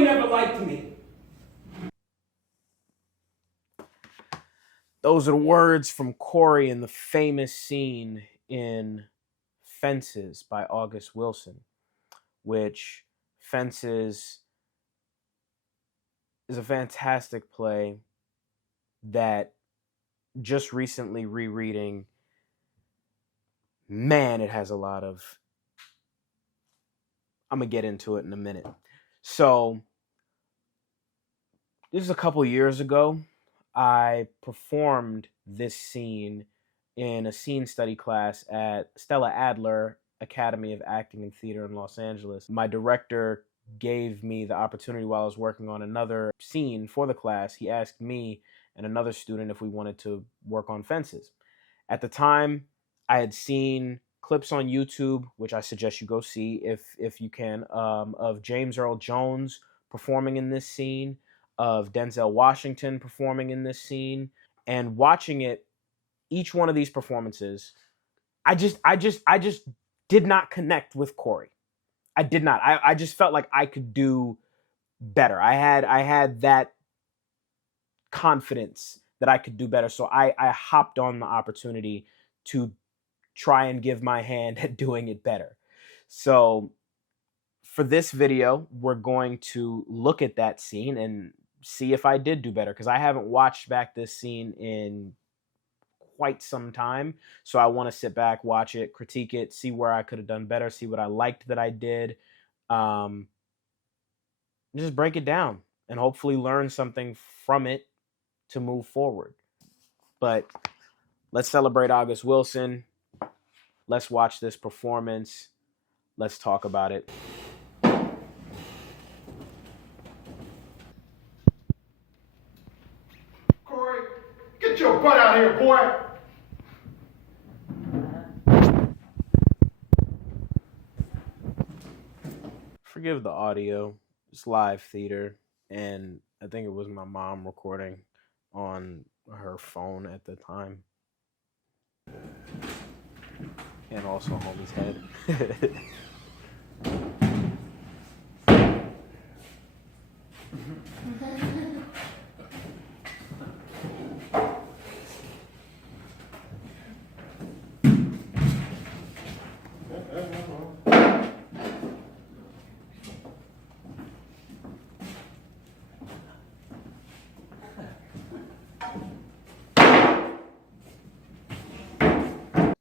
ain't never liked me. Those are the words from Corey in the famous scene in Fences by August Wilson, which Fences is a fantastic play that just recently rereading, man, it has a lot of, I'm going to get into it in a minute. So this is a couple years ago. I performed this scene in a scene study class at Stella Adler Academy of Acting and Theater in Los Angeles. My director gave me the opportunity while I was working on another scene for the class. He asked me and another student if we wanted to work on Fences. At the time, I had seen clips on YouTube, which I suggest you go see if you can, of James Earl Jones performing in this scene, of Denzel Washington performing in this scene, and watching it, each one of these performances, I just did not connect with Corey. I did not. I just felt like I could do better. I had that confidence that I could do better. So I hopped on the opportunity to try and give my hand at doing it better. So for this video, we're going to look at that scene and see if I did do better, because I haven't watched back this scene in quite some time. So I want to sit back, watch it, critique it, see where I could have done better, see what I liked that I did. Just break it down and hopefully learn something from it to move forward. But let's celebrate August Wilson. Let's watch this performance. Let's talk about it. Corey, get your butt out here, boy. Forgive the audio. It's live theater, and I think it was my mom recording on her phone at the time. And also homie's head.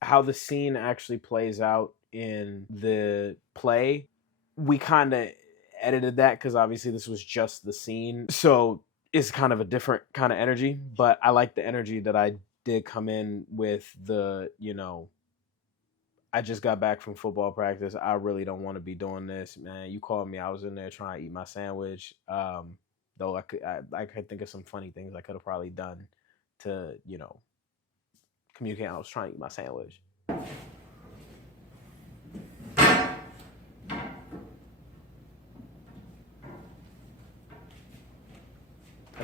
How the scene actually plays out in the play, we kind of edited that because obviously this was just the scene. So it's kind of a different kind of energy, but I like the energy that I did come in with the, I just got back from football practice. I really don't want to be doing this, man. You called me. I was in there trying to eat my sandwich. Though I could think of some funny things I could have probably done to, communicate. I was trying to eat my sandwich. I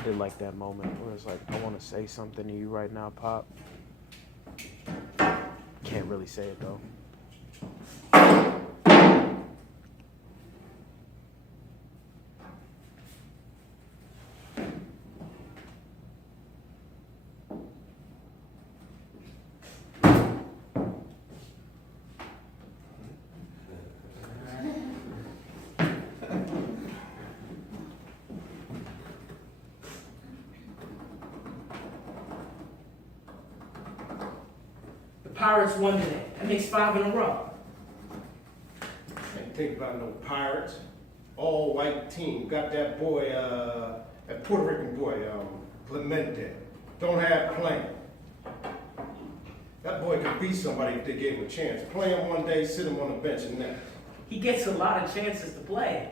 did like that moment where it's like, I want to say something to you right now, Pop. Can't really say it though. Pirates won today. That makes 5 in a row. Ain't think about no Pirates. All white team. Got that boy, that Puerto Rican boy, Clemente. Don't have playing. That boy could beat somebody if they gave him a chance. Play him one day, sit him on the bench and next. He gets a lot of chances to play.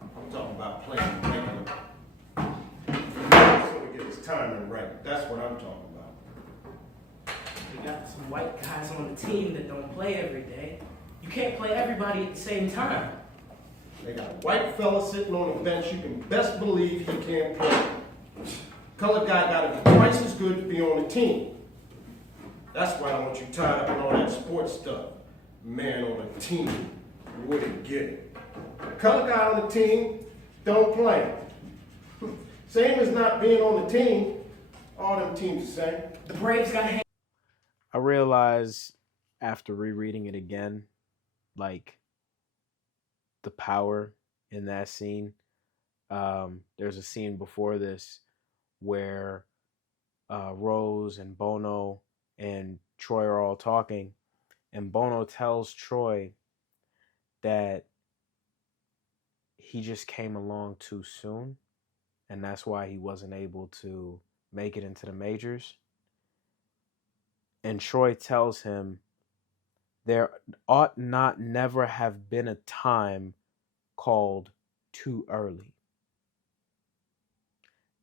I'm talking about playing regular. So to get his timing right. That's what I'm talking about. We got some white guys on the team that don't play every day. You can't play everybody at the same time. They got a white fella sitting on the bench. You can best believe he can't play. Colored guy got to be twice as good to be on the team. That's why I want you tied up in all that sports stuff. Man on a team, you wouldn't get it. Colored guy on the team, don't play. Same as not being on the team. All them teams the same. The Braves got to hang. I realized after rereading it again, like the power in that scene. There's a scene before this where Rose and Bono and Troy are all talking, and Bono tells Troy that he just came along too soon, and that's why he wasn't able to make it into the majors. And Troy tells him, there ought not never have been a time called too early.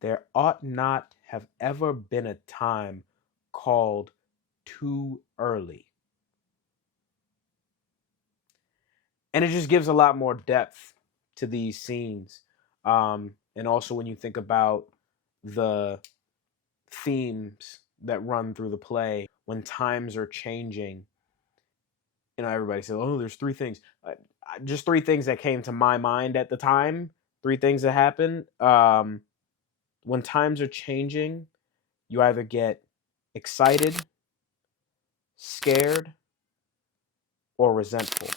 There ought not have ever been a time called too early. And it just gives a lot more depth to these scenes. And also when you think about the themes that run through the play, when times are changing, you know, everybody says, oh, there's three things. Just three things that came to my mind at the time. Three things that happen. When times are changing, you either get excited, scared, or resentful.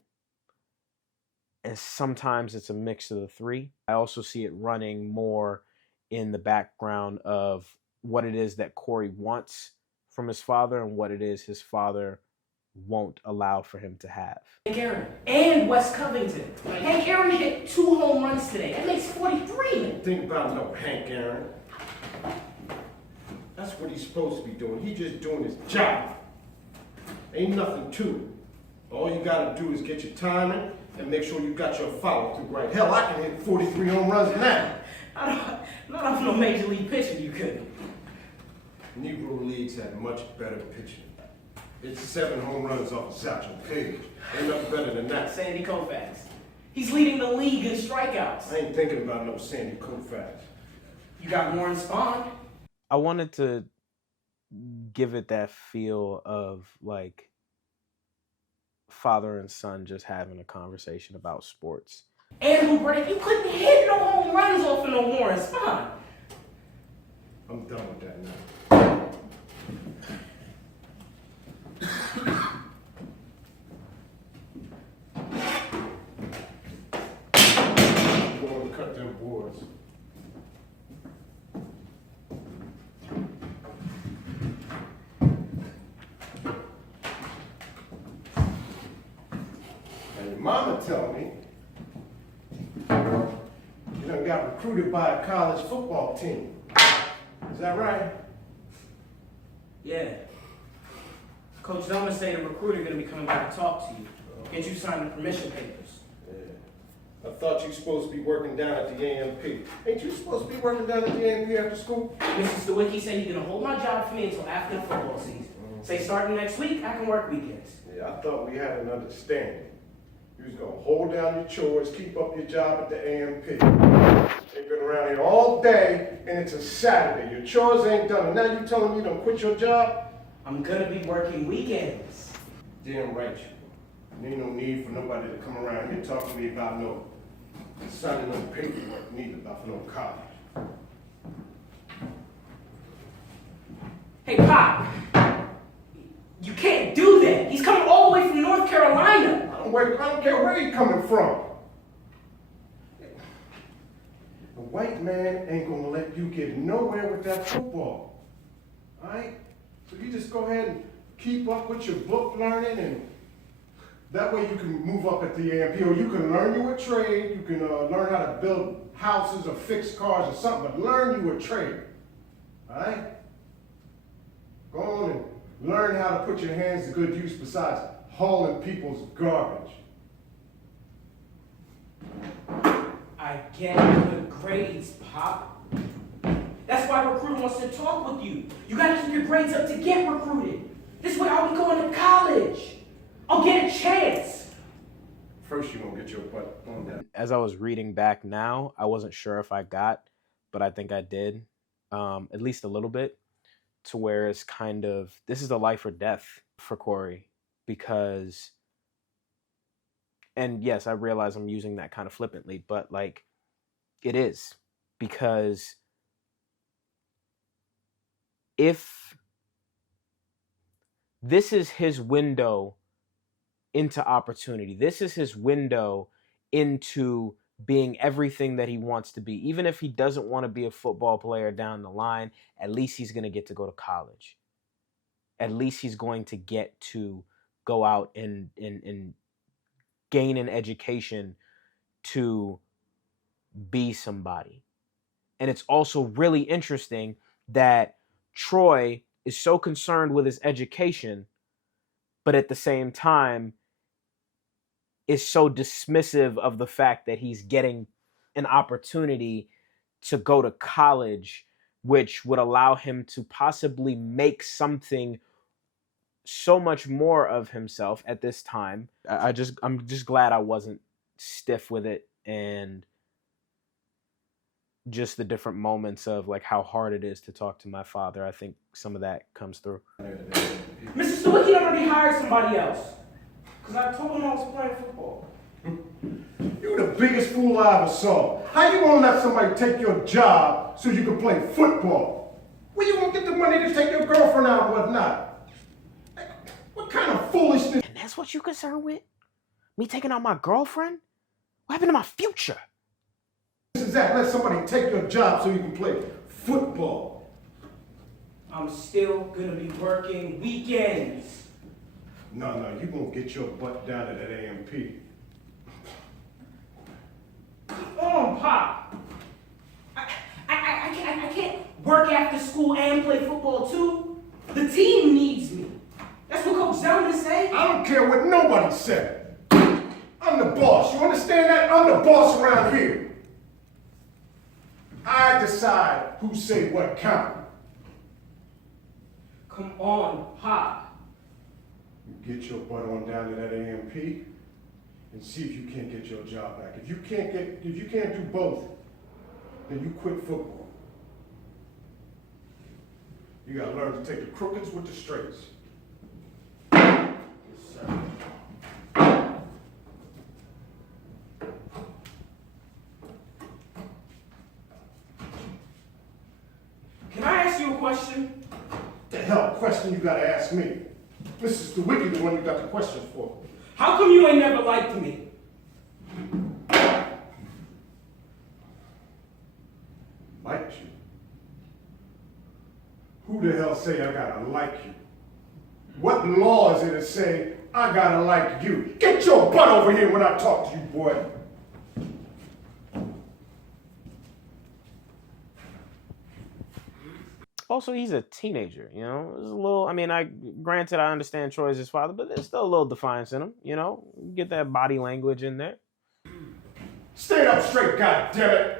And sometimes it's a mix of the three. I also see it running more in the background of what it is that Corey wants from his father and what it is his father won't allow for him to have. Hank Aaron and Wes Covington. Hank Aaron hit 2 home runs today. That makes 43. Think about no Hank Aaron. That's what he's supposed to be doing. He's just doing his job. Ain't nothing to it. All you gotta do is get your timing and make sure you got your follow through right. Hell, I can hit 43 home runs now. Not off no major league pitching, you couldn't. Negro leagues had much better pitching. It's 7 home runs off of Satchel Paige. Ain't nothing better than that. Sandy Koufax. He's leading the league in strikeouts. I ain't thinking about no Sandy Koufax. You got Warren Spahn. I wanted to give it that feel of like father and son just having a conversation about sports. And Lou Burdick, you couldn't hit no home runs off of no Warren Spahn. I'm done with that now. I'm going to cut them boards. And your mama tell me you done got recruited by a college football team. Is that right? Yeah. Coach Zoma say the recruiter gonna be coming by to talk to you. Get you signing the permission papers. Yeah. I thought you were supposed to be working down at the AMP. Ain't you supposed to be working down at the AMP after school? Mrs. DeWicki said he's gonna hold my job for me until after the football season. Say starting next week, I can work weekends. Yeah, I thought we had an understanding. You was gonna hold down your chores, keep up your job at the AMP. They've been around here all day, and it's a Saturday. Your chores ain't done, and now you telling me you done quit your job? I'm gonna be working weekends. Damn right you. There ain't no need for nobody to come around here talking to me about no signing no paperwork, neither about no college. Hey, Pop. You can't do that. He's coming all the way from North Carolina. I don't care where he coming from. The white man ain't gonna let you get nowhere with that football. All right? So you just go ahead and keep up with your book learning, and that way you can move up at the AMP, or you can learn you a trade. You can learn how to build houses or fix cars or something, but learn you a trade. All right? Go on and learn how to put your hands to good use besides hauling people's garbage. I get good grades, Pop. That's why a recruiter wants to talk with you. You gotta keep your grades up to get recruited. This way I'll be going to college. I'll get a chance. First, you're gonna get your butt on that. As I was reading back now, I wasn't sure if I got, but I think I did, at least a little bit, to where it's kind of, this is a life or death for Corey, because, and yes, I realize I'm using that kind of flippantly, but like, It is, because if this is his window into opportunity, this is his window into being everything that he wants to be. Even if he doesn't want to be a football player down the line, at least he's going to get to go to college. At least he's going to get to go out and gain an education to be somebody. And it's also really interesting that Troy is so concerned with his education, but at the same time is so dismissive of the fact that he's getting an opportunity to go to college, which would allow him to possibly make something so much more of himself at this time. I'm just glad I wasn't stiff with it, and just the different moments of like how hard it is to talk to my father. I think some of that comes through. Mr. Sawicki already hired somebody else. Because I told him I was playing football. You the biggest fool I ever saw. How you gonna let somebody take your job so you can play football? Where you gonna get the money to take your girlfriend out and whatnot? What kind of foolishness? And that's what you concerned with? Me taking out my girlfriend? What happened to my future? Is that let somebody take your job so you can play football? I'm still gonna be working weekends. No, you gonna get your butt down to that AMP. Come on, Pop. I can't work after school and play football too. The team needs me. That's what Coach Zelman said. I don't care what nobody said. I'm the boss. You understand that? I'm the boss around here. I decide who say what count. Come on, Pop. You get your butt on down to that AMP and see if you can't get your job back. If you can't do both, then you quit football. You gotta learn to take the crookeds with the straights. Yes, sir. Can I ask you a question? The hell question you gotta ask me? This is the wicked one you got the questions for. How come you ain't never liked me? Liked you? Who the hell say I gotta like you? What law is it to say I gotta like you? Get your butt over here when I talk to you, boy. Also, he's a teenager, you know. There's a little, granted, I understand Troy's his father, but there's still a little defiance in him, you know. Get that body language in there. Stand up straight, goddammit.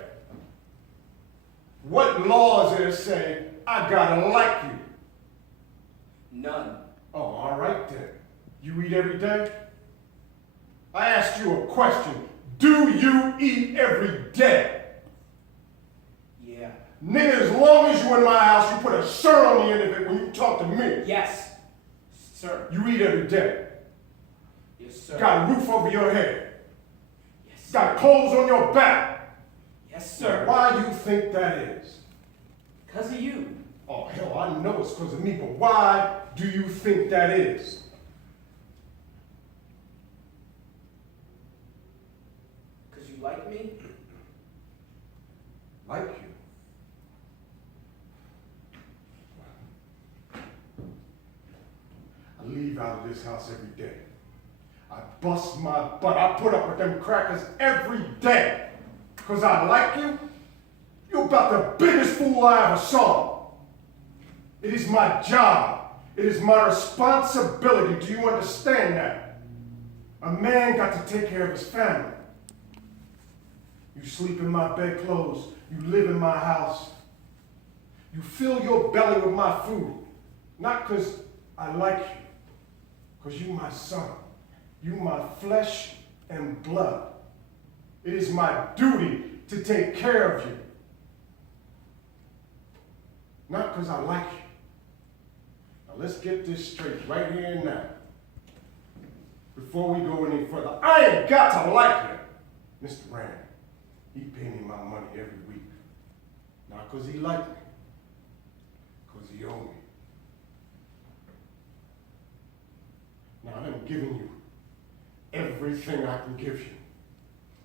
What law is there to say I gotta like you? None. Oh, all right then. You eat every day? I asked you a question. Do you eat every day? Yeah. Nigga, as long as you in my house, you put a sir on the end of it when you talk to me. Yes, sir. You eat every day. Yes, sir. Got a roof over your head. Yes, sir. Got clothes on your back. Yes, sir. Why you think that is? Because of you. Oh, hell, I know it's because of me, but why do you think that is? Because you like me? Like you? I leave out of this house every day. I bust my butt. I put up with them crackers every day. Because I like you? You're about the biggest fool I ever saw. It is my job. It is my responsibility. Do you understand that? A man got to take care of his family. You sleep in my bedclothes. You live in my house. You fill your belly with my food. Not because I like you. Because you my son. You my flesh and blood. It is my duty to take care of you. Not because I like you. Now let's get this straight right here and now. Before we go any further, I ain't got to like you, Mr. Rand. He pay me my money every week. Not because he like me, because he owe me. Now I'm giving you everything I can give you.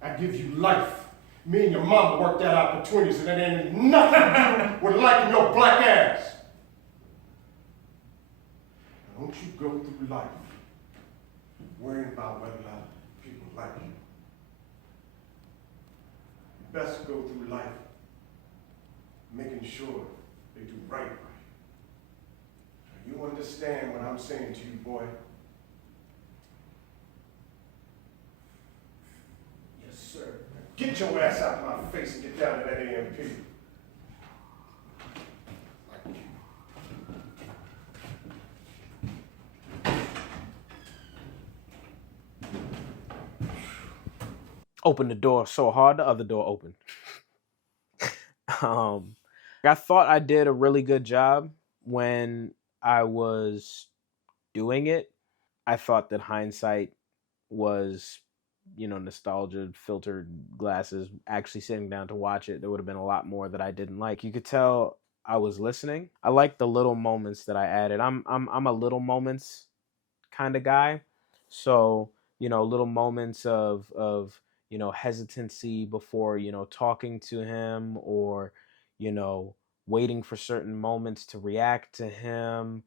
I give you life. Me and your mama worked out opportunities, and it ain't nothing to do with liking your black ass. Now, don't you go through life worrying about whether or not people like you. You best go through life making sure they do right by you. Now, you understand what I'm saying to you, boy? Yes, sir. Get your ass out of my face and get down to that AMP. Like you. Opened the door so hard, the other door opened. I thought I did a really good job when I was doing it. I thought that hindsight was, nostalgia filtered glasses. Actually sitting down to watch it, there would have been a lot more that I didn't like. You could tell I was listening. I like the little moments that I added. I'm a little moments kind of guy. So, little moments of hesitancy before, talking to him, or, waiting for certain moments to react to him.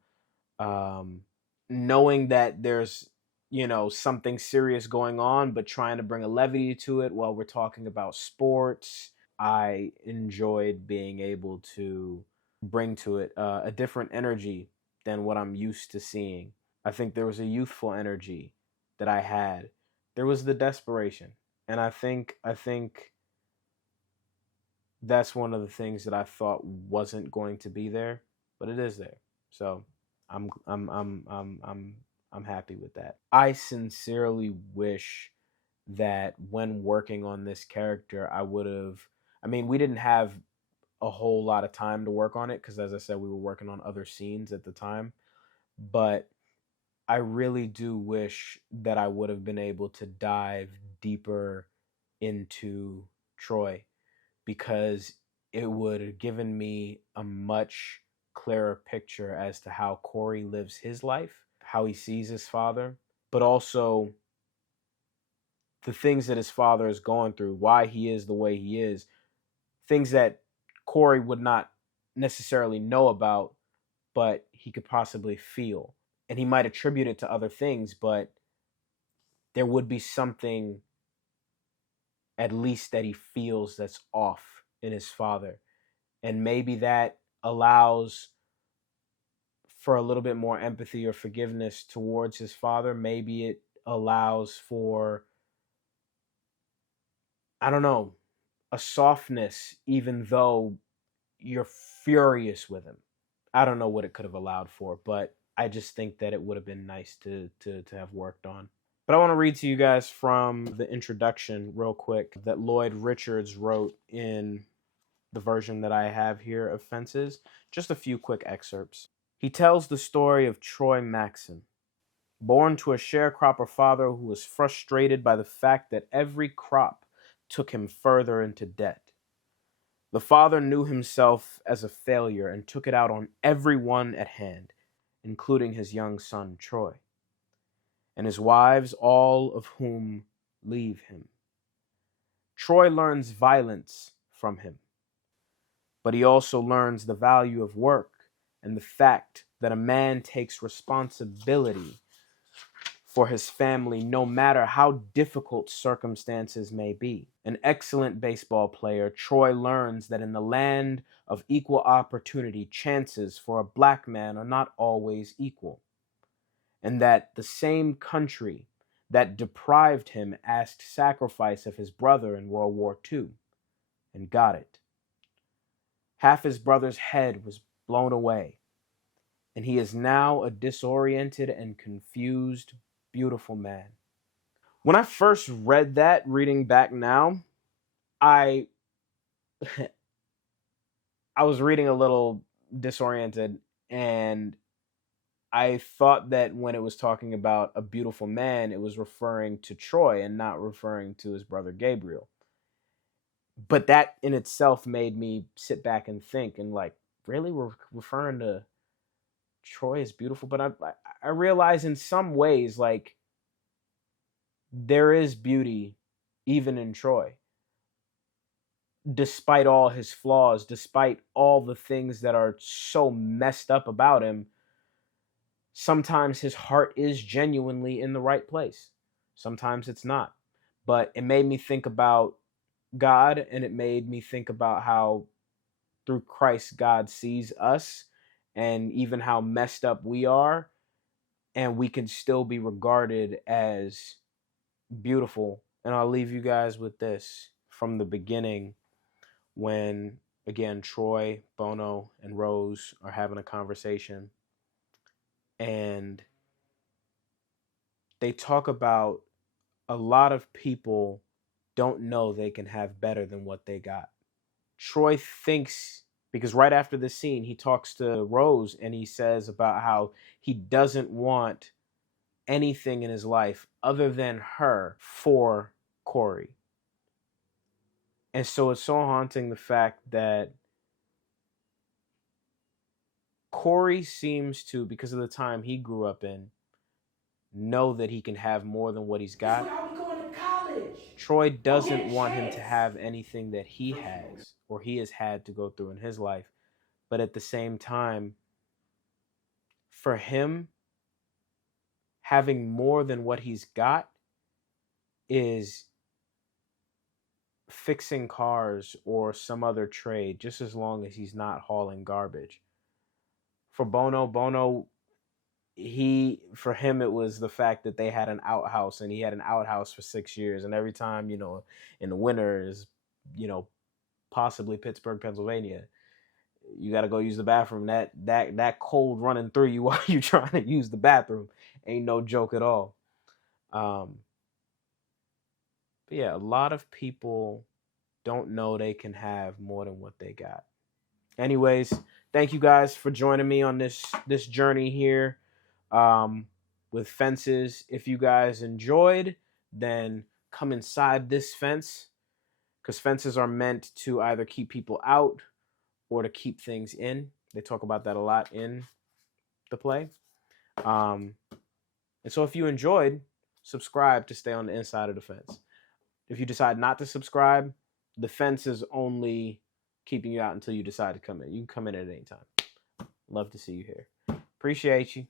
Knowing that there's, something serious going on, but trying to bring a levity to it while we're talking about sports. I enjoyed being able to bring to it a different energy than what I'm used to seeing. I think there was a youthful energy that I had. There was the desperation. And I think that's one of the things that I thought wasn't going to be there, but it is there. So I'm happy with that. I sincerely wish that when working on this character, we didn't have a whole lot of time to work on it because, as I said, we were working on other scenes at the time. But I really do wish that I would have been able to dive deeper into Troy, because it would have given me a much clearer picture as to how Corey lives his life, how he sees his father, but also the things that his father is going through, why he is the way he is, things that Corey would not necessarily know about, but he could possibly feel. And he might attribute it to other things, but there would be something at least that he feels that's off in his father. And maybe that allows for a little bit more empathy or forgiveness towards his father. Maybe it allows for, I don't know, a softness, even though you're furious with him. I don't know what it could have allowed for, but I just think that it would have been nice to have worked on. But I want to read to you guys from the introduction real quick that Lloyd Richards wrote in the version that I have here of Fences. Just a few quick excerpts. He tells the story of Troy Maxon, born to a sharecropper father who was frustrated by the fact that every crop took him further into debt. The father knew himself as a failure and took it out on everyone at hand, including his young son Troy, and his wives, all of whom leave him. Troy learns violence from him, but he also learns the value of work and the fact that a man takes responsibility for his family no matter how difficult circumstances may be. An excellent baseball player, Troy learns that in the land of equal opportunity, chances for a black man are not always equal, and that the same country that deprived him asked sacrifice of his brother in World War II, and got it. Half his brother's head was blown away, and he is now a disoriented and confused, beautiful man. When I first read that, reading back now, I was reading a little disoriented, and I thought that when it was talking about a beautiful man, it was referring to Troy and not referring to his brother Gabriel. But that in itself made me sit back and think, and like, really, we're referring to Troy as beautiful? But I realize in some ways, like, there is beauty even in Troy, despite all his flaws, despite all the things that are so messed up about him. Sometimes his heart is genuinely in the right place. Sometimes it's not. But it made me think about God, and it made me think about how through Christ God sees us, and even how messed up we are, and we can still be regarded as beautiful. And I'll leave you guys with this from the beginning, when again Troy, Bono, and Rose are having a conversation, and they talk about a lot of people don't know they can have better than what they got. Troy thinks, because right after this scene, he talks to Rose and he says about how he doesn't want anything in his life other than her for Corey. And so it's so haunting, the fact that Corey seems to, because of the time he grew up in, know that he can have more than what he's got. I'll be going to college. Troy doesn't want him to have anything that he has or he has had to go through in his life. But at the same time, for him, having more than what he's got is fixing cars or some other trade, just as long as he's not hauling garbage. For Bono, for him it was the fact that they had an outhouse, and he had an outhouse for 6 years, and every time, in the winter is, possibly Pittsburgh, Pennsylvania, you got to go use the bathroom. That cold running through you while you trying to use the bathroom ain't no joke at all. But yeah, a lot of people don't know they can have more than what they got. Anyways, thank you guys for joining me on this journey here with Fences. If you guys enjoyed, then come inside this fence, because fences are meant to either keep people out or to keep things in. They talk about that a lot in the play. And so if you enjoyed, subscribe to stay on the inside of the fence. If you decide not to subscribe, the fence is only keeping you out until you decide to come in. You can come in at any time. Love to see you here. Appreciate you.